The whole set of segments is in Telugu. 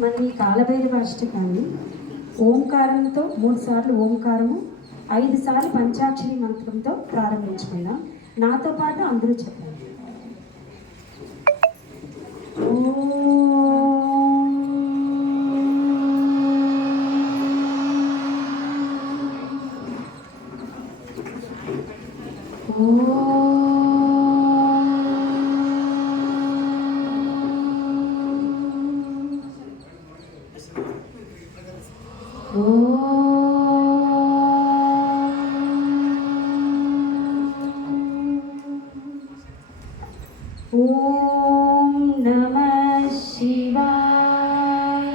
మనం ఈ కాలభైరవ అష్టకాన్ని ఓంకారంతో 3 సార్లు ఓంకారము 5 సార్లు పంచాక్షరి మంత్రంతో ప్రారంభించుకుందాం. నాతో పాటు అందరూ చెప్పండి. ఓం నమః శివాయ.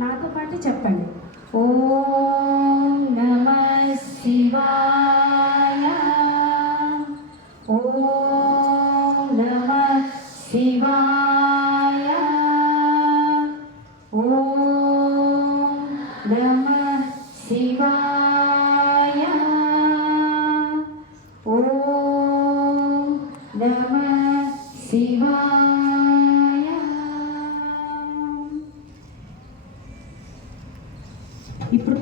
నాతో పాటు చెప్పండి. ఓం నమః శివాయ. ఓం నమః శివాయ. ఓం నమః శివాయ. ఓం నమః శివాయ. ఇప్పుడు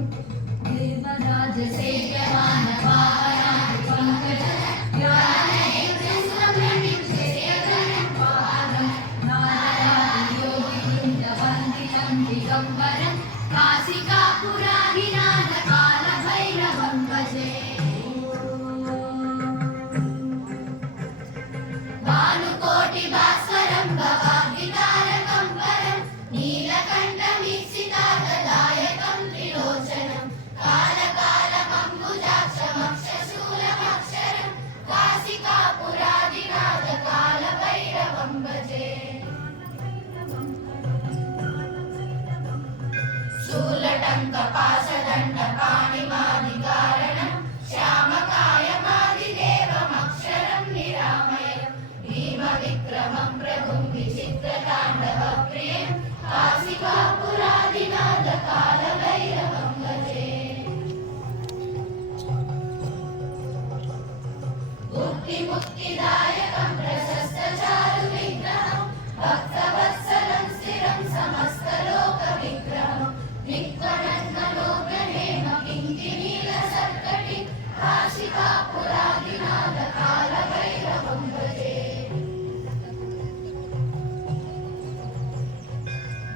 ముక్తిదాయకం ప్రశస్తచారు విగ్రహం భక్తవత్సలం స్థిరం సమస్తలోక విగ్రహం నిత్వనందలోకనేమ కింకినీల సర్కటి కాశికాపురాదినాథ కాలభైరవం భజే.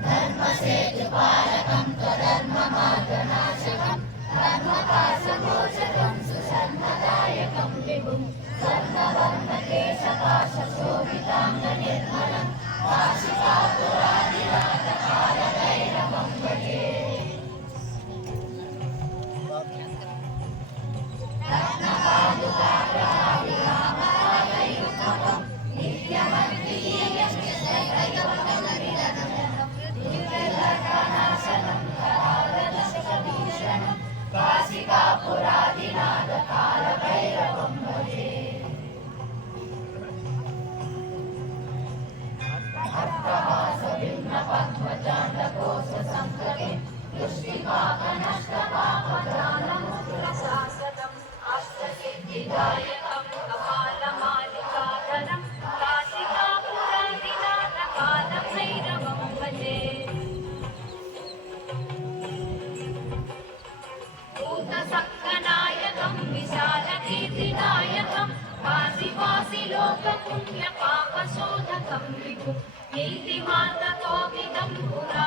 ధర్మసేతుపాలకం త్వధర్మమార్గనాశకం ధర్మపాశమోచకం సుసర్మదాయకం విభుం సర్వవర్ణకేశపాశోభితాంగ నిర్మలం కాశికాపురాదినాథ కాలభైరవం భజే. కాశికాపురాదినాథ కాలభైరవం భజే. అట్టహాస భిన్న పద్మచాండకోశ సంకటే దృష్టిపాకనష్టపాపదానముద్ర శాశ్వతం అష్టసిద్ధిదాయకం కపాలమాలికాధరం కాశికాపురాదినాథ కాలభైరవం భజే. భూతసక్కనాయకం విశాలకీర్తిదాయకం కాశీవాసిలోకపుణ్య పాపశోధకం విభు కీర్తిమాతతో విదం పురా